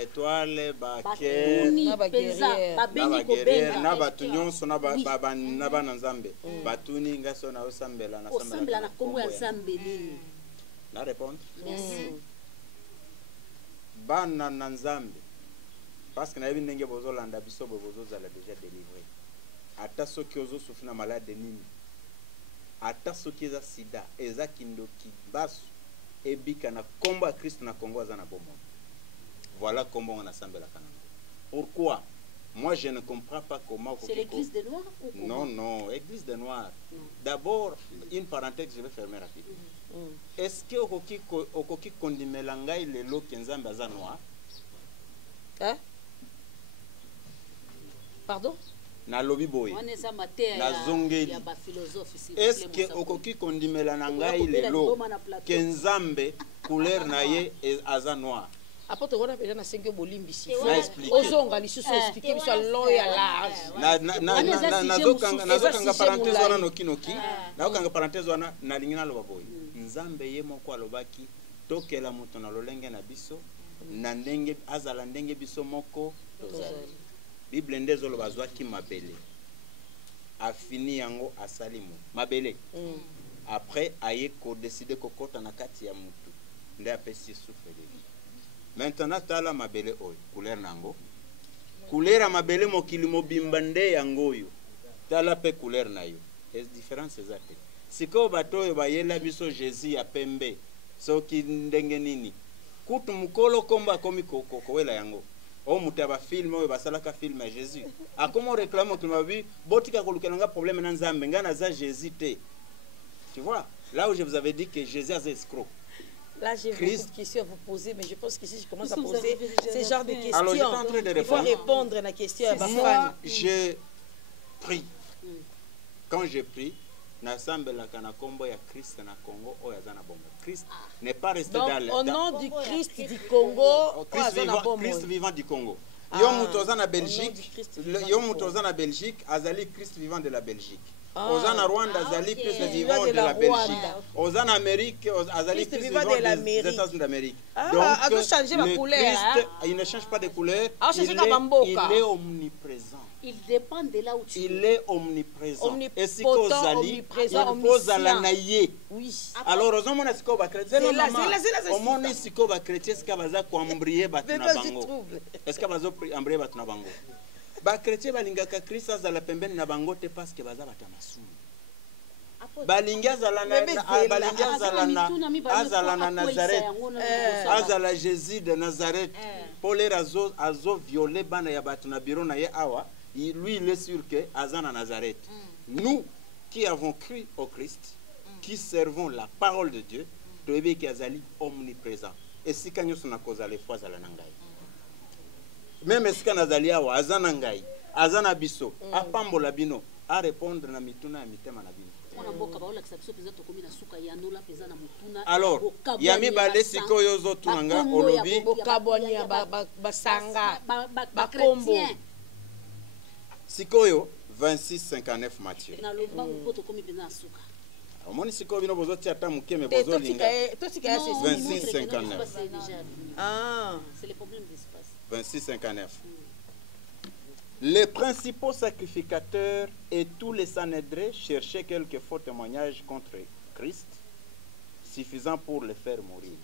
étoile ba ke ba guerrier na ba tunyonso na ba nzambe batuni ngaso na osambela na Kongo ya Nzambe nini na répondre bana na Nzambe parce que na yebi ndenge bozolanda biso bozozala déjà délivré ata soki ozosufi na malade nini ata soki eza sida eza kindoki basu ebika na kombo ya Christ na Congo aza na bomoi. Voilà comment on assemble la Canada. Pourquoi? Moi je ne comprends pas comment. C'est l'église des Noirs ou comment? Non, église des Noirs. D'abord, une parenthèse, je vais fermer rapidement. Est-ce que okoki kondimelanga ile lo kenzambe aza noir? Hein? Pardon? Na lobi boy na zongeli est-ce que okoki kondimela na ngai lelo kenzambe couleur na ye aza noir apoto wana pena na 5 bolimbisi ozonga lisusu expliquer biso loya large nazokanga parenthèse wana nokinoki nakokanga parenthèse wana nalingi naloba boy nzambe ye moko alobaki tokela moto na lolenge na biso na ndenge azala ndenge biso moko tozali. Bible ndezo lo bazwaki mabele afini yango asalimu mabele après aye ko décider ko kota na kati ya mutu nde apesi souffle de vie. Maintenant tala mabele oyo couleur nango couleur mabele mokili mobimba nde yango yo tala pe couleur na yo es différence ezate siko bato yo bayela biso Jésus ya pembe soki ndenge nini kutu mukolo komba komi kokowela yango. Oh, mutaba film, oh, basalaka film à Jésus. A comment on réclame que ma vie, botika kolukelanga problème nan Nzambe, ngana za Jésus te. Tu vois, là où je vous avais dit que Jésus est escroc. Là, j'ai beaucoup de questions à vous poser, mais je pense que si je commence à poser ce genre de questions, alors, en train de il faut répondre à la question. Moi, je prie. Quand je prie, Nasambe la Kanakombo ya Christ na Congo o ya zana bomba. Christ n'est pas resté dans le. Au nom du Christ du Congo, Christ vivant du Congo. Yo mutoza na Belgique, yo mutoza na Belgique, azali Christ vivant de la Belgique. Ozana Rwanda, azali Christ vivant de la Belgique. Ozana Amérique, azali Christ vivant des États-Unis d'Amérique. Donc il ne change pas de couleur. Il est omniprésent. Il dépend de là où tu es. Il est omniprésent. Omniprésent, oui. Alors, aux hommes, est-ce qu'on va chrétien? Au monde, est-ce qu'on va chrétien? Est-ce qu'on va embrayer Batunabango? Est-ce qu'on va embrayer Batunabango? Ba chrétien balingaka Christ azala pembeni na bango te parce que baza batamasu. Balinga azala na Nazareth. Azala Jésus de Nazareth. Paul azo violé bana ya batu na biro na ye awa. lui, il est sûr que Azan à Nazareth. Nous qui avons cru au Christ, qui servons la parole de Dieu, Toebe qui azali omniprésent. Et si quand nous cause les fois à la nangai. Même si quand azali awa Azan nangai, Azan abiso, a pambo labino, à répondre na mituna mitema na bino. Alors, yami bale sikoyo zo tunanga olobi bokabonia basanga bakombo sikoyo 26:59 Matthieu. Omoni sikoyo bino bozo tia mukeme bozo linga 26:59. Ah, c'est le problème d'espace. 26:59. Les principaux sacrificateurs et tous les Sanhédrins cherchaient quelques faux témoignages contre Christ, suffisants pour le faire mourir.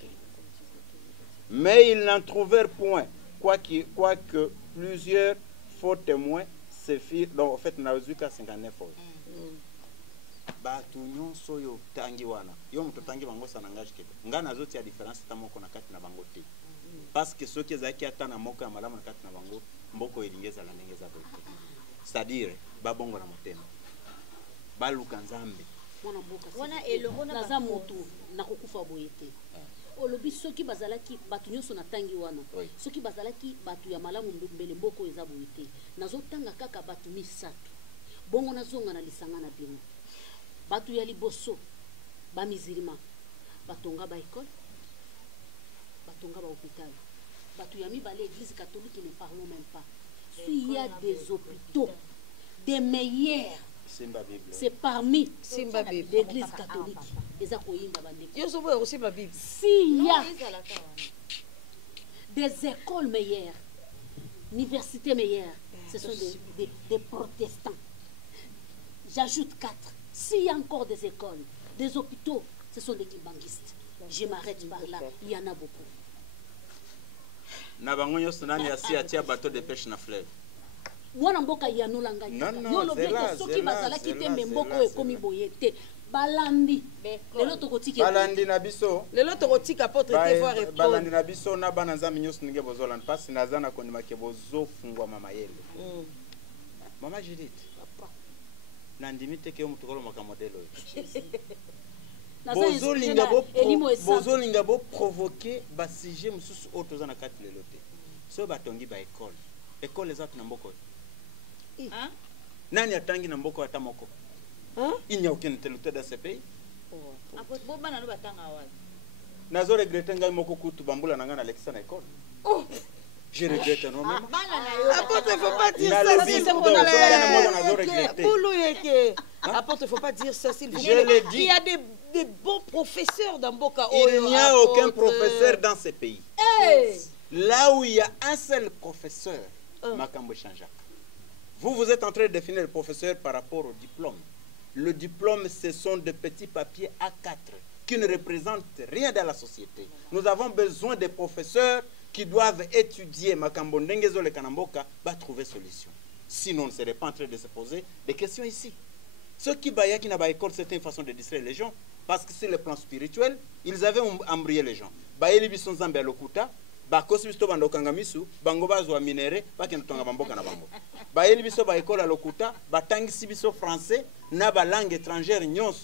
Mais ils n'en trouvèrent point, quoique plusieurs faux témoins se firent. Donc, en fait, on a vu qu'à 59 fois. Batu nyonso yo tangi wana yo mtu tangi bango sana ngaji kebe ngana zote ya difference tamoko na kati na bango te parce que ceux qui ezaki ata na moko ya malamu na kati na bango mboko elingeza la nengeza bote c'est-à-dire babongo na motema baluka nzambe Mwana mboka Wana elongo na naza moto na kokufa boyete olobi soki bazalaki batu nyonso na tangi wana soki bazalaki batu ya malamu mbele mboko eza boyete nazotanga kaka batu misato bongo nazonga na lisanga na bino batu ya liboso ba mizirima batonga ba école batonga ba hôpital batu ya mibale église catholique ne parlons même pas s'il y a des hôpitaux des meilleurs c'est parmi l'église catholique eza koyinda bandeko yo sobo aussi ba Bible s'il y a des écoles meilleures universités meilleures ce sont des protestants. J'ajoute 4. S'il y a encore des écoles, des hôpitaux, ce sont des kimbangistes. Je m'arrête par là. Il y en a beaucoup. Nabangonyo sonani asi atia bateau de pêche na fleuve. Wana mboka ya nolanga. Yo lobeka soki bazala kite mboko ekomi boyete. Balandi. Lelo tokotiki. Balandi na biso. Lelo tokotiki apôtre te voir répondre. Balandi na biso na bana nzambe nyos ninge bozoland passe nazana kondima ke bozo fungwa mama yele. Mama Judith. Nandimite ke mutokolo makamodelo. Bozolinga bo provoquer ba sujet mususu otoza na kati lelo te. So batongi ba école. École les autres na mboko. Hein? Nani atangi na mboko ata moko? Il n'y a aucune telle dans ce pays. Nazo regrette ngai moko kutu bambula nanga na Alexa na école. Je regrette énormément. Apôtre, il ne faut pas dire ça. Apôtre, il ne faut pas dire ça. S'il vous plaît. Il y a des bons professeurs dans Boka. Il n'y a aucun professeur dans ce pays. Là où il y a un seul professeur, Makambo Chanjak. Vous êtes en train de définir le professeur par rapport au diplôme. Le diplôme, ce sont des petits papiers A4 qui ne représentent rien dans la société. Nous avons besoin des professeurs qui doivent étudier Makambo Ndengezo le Kanamboka, va trouver solution. Sinon, on ne serait pas en train de se poser des questions ici. Ceux qui n'ont pas école, c'était une façon de distraire les gens. Parce que sur le plan spirituel, ils avaient embrayé les gens. Baeli bison Zambia lokuta, bakosi bisto bando kangamisu, bango bazwa minere, bakentonga bamboka na bango. Baeli biso ba école à lokuta, batangisi biso français, na ba langue étrangère nyons.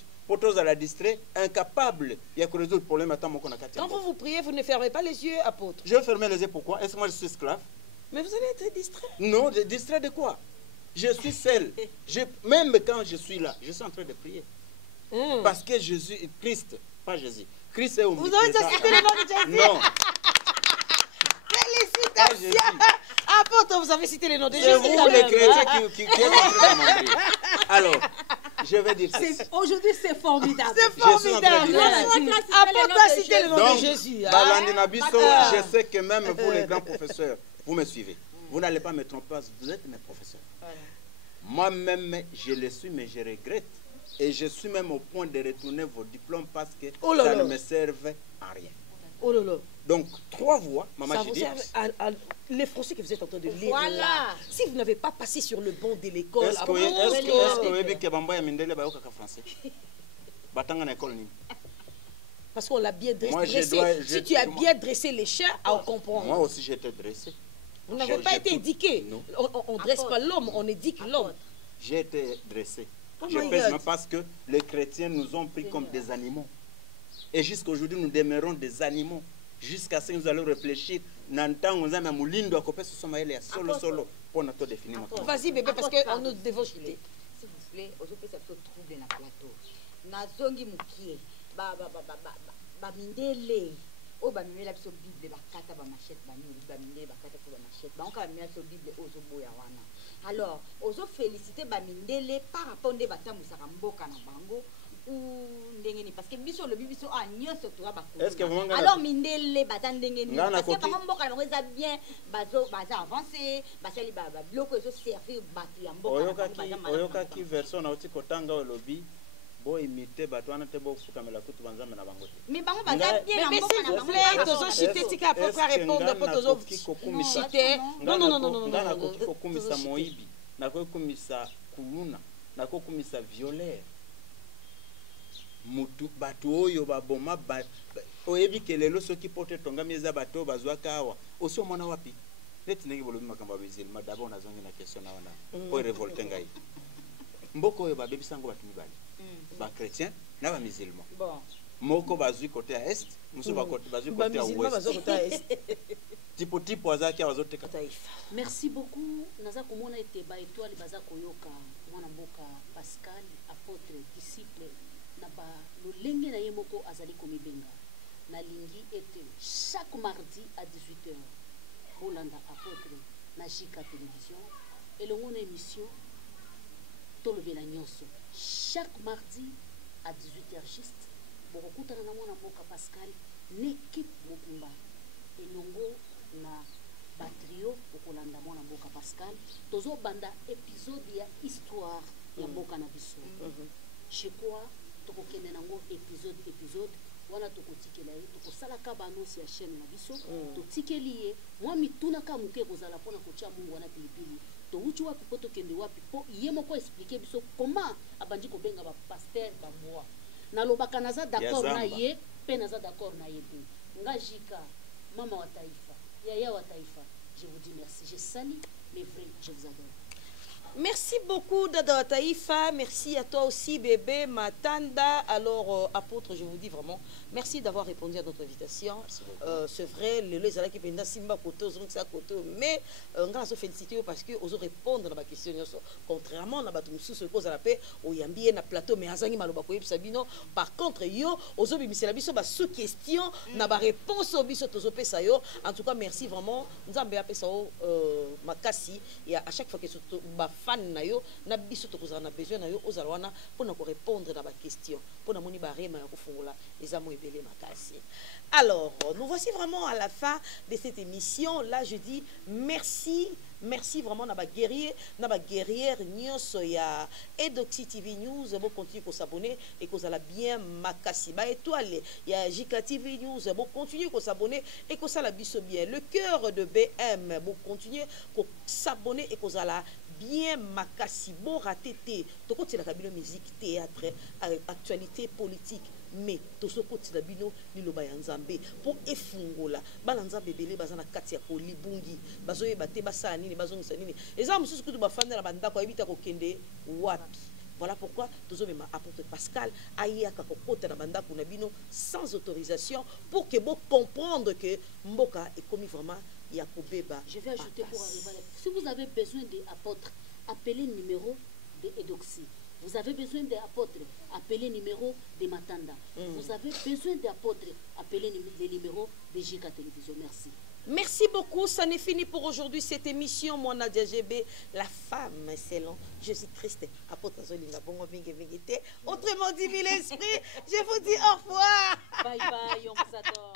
À la distrait, incapable de résoudre le problème. Quand vous priez, vous ne fermez pas les yeux, apôtre. Je vais fermer les yeux, pourquoi? Est-ce que moi je suis esclave? Mais vous allez être distrait. Non, distrait de quoi? Je suis seul. Même quand je suis là, je suis en train de prier. Parce que Jésus, Christ, pas Jésus. Christ est omniprésent. Vous avez déjà cité le nom de Jésus? Non. Félicitations. Apôtre, vous avez cité le nom de Jésus. C'est vous les chrétiens qui êtes en train de mentir. Alors, je vais dire ça. Aujourd'hui, c'est formidable. C'est formidable. Apôtre a cité le nom de Jésus. Je sais que même vous, les grands professeurs, vous me suivez. Vous n'allez pas me tromper, vous êtes mes professeurs. Moi-même, je le suis, mais je regrette. Et je suis même au point de retourner vos diplômes parce que ça ne me servait à rien. Oh là là. Donc, 3 voix, Maman ça vous sert à les français que vous êtes en train de lire. Voilà. Là. Si vous n'avez pas passé sur le banc de l'école, est-ce que vous avez que Bamba et Mindele ba français? Batanga na école ni. Parce qu'on l'a bien dressé. Si tu as bien dressé les chats, on comprend. Moi aussi j'étais dressé. Vous n'avez pas été éduqué. Non. On ne dresse pas l'homme, on éduque l'homme. J'ai été dressé. Oh Je my pèse God. même parce que les chrétiens nous ont pris comme des animaux. Et jusqu'à aujourd'hui, nous demeurons des animaux. Jusqu'à ce que nous allons réfléchir. Vas-y, bébé, parce qu'on nous devons chuter. S'il vous plaît, aujourd'hui, ça peut troubler dans le plateau. Nazongi mukie, mindele. Oh, mimela biso Bible, bakata ba machette, mimele bakata pour ba machette. On ka mimela biso Bible ozo boya wana. Alors, ozo féliciter ba mindele par rapport à batamusaka mboka na bango. Ou ndengeni parce que biso le biso a nyonso to ba ko. Est-ce que vous alors mindele bata ndengeni parce que par mboka na reza bien bazo avancer basali ba bloko ezo servir batu ya mboka na oyoka ki version na otiko tanga olobi bo imiter batwana te bo fukamela kutu banzambe na bango te. Mais bango baza bien na mboka na bango. Mais tozo chiter tika à peu près répondre pour tozo chiter. Non non non non non. Ngana ko kumisa moibi, na ko kumisa kuluna, na ko kumisa violaire. Mutu batu oyo baboma oyebi kelelo soki pote tonga mieza bato bazwaka awa oso mona wapi neti ndenge bolobi makambo bizili madaba onazongi na question na wana po revolte ngai mboko oyo babebisango batu mibali ba chrétien na ba musulman Bon. moko bazwi côté à est musu ba côté bazwi côté à ouest tipo azaki azoteka Taifa. Merci beaucoup. Naza komona ete ba étoile baza koyoka mwana mboka Pascal apôtre disciple na ba lolenge na ye moko azali komibenga. Na lingi ete chaque mardi à 18h Bolanda apôtre na Jika télévision et le mon émission Tolobela nyonso chaque mardi à 18h juste bokutana na mwana mboka Pascal n'équipe mopimba elongo na batrio okolanda mwana mboka Pascal tozo banda épisode ya histoire ya mboka na biso je crois tokokende nango épisode wana tokotikela ye tokosalaka baannonce ya chaîne na biso totikeli ye mwa mituna ka moke kozala mpona kotia mungu wana pilipili touti wapi po tokende wapi po ye moko expliquer biso comment abandi kobenga bapaster bamwa nalobaka naza d'accord na ye mpe naza d'accord na ye te nga Jika mama wa taifa yaya wa taifa je vous dis merci je sali mais vrai je vous adore. Merci beaucoup Dada Taïfa, merci à toi aussi bébé Matanda. Alors apôtre, je vous dis vraiment merci d'avoir répondu à notre invitation. C'est vrai, les ala qui viennent simba koto zonxa koto mais on va se féliciter parce que oso répondre à ma question contrairement à batu mususu cause à la paix au yambi na plateau mais azangi maloba ko sabino par contre yo oso bimisela biso ba sous question na ba réponse au biso tozo pesa yo. En tout cas merci vraiment nzambe ya pesa o makasi et à chaque fois que ba fan na yo na biso tokozala na besoin na yo ozala wana pona ko répondre na ba question pona moni ba rema ya kofungola ezamo ebele makasi. Alors nous voici vraiment à la fin de cette émission. Là je dis merci vraiment na ba guerrière nyonso ya Edoxy TV News bo continuer ko s'abonner et ko zala bien makasi ba étoile ya Jika TV News bo continuer ko s'abonner et ko sala biso bien le cœur de BM bo continuer ko s'abonner et ko zala bien makasi bo raté te to kotila kabino musique théâtre actualité politique mais tozo kotila bino liloba ya nzambe pour efungola bala nzambe belé bazana kati ya kolibungi bazoye bate basala nini bazongisa nini eza mususu kutu bafanda na bandako ayebita kokende wapi. Voilà pourquoi tozo mema apôtre Pascal ayaka kokota na bandako na bino sans autorisation pour que bo comprendre que mboka est commis vraiment. Je vais ajouter pour arriver à la... Si vous avez besoin d'apôtres, appelez le numéro de Edoxy. Vous avez besoin d'apôtres, appelez le numéro de Matanda. Vous avez besoin d'apôtres, appelez le numéro de Jika Télévision. Merci. Merci beaucoup. Ça n'est fini pour aujourd'hui cette émission. Moi, Nadia GB, la femme selon Jésus-Christ. Apôtre Zolinga Bongo Bingue Bingue. Autrement dit, l'esprit, je vous dis au revoir. Bye bye, on vous adore.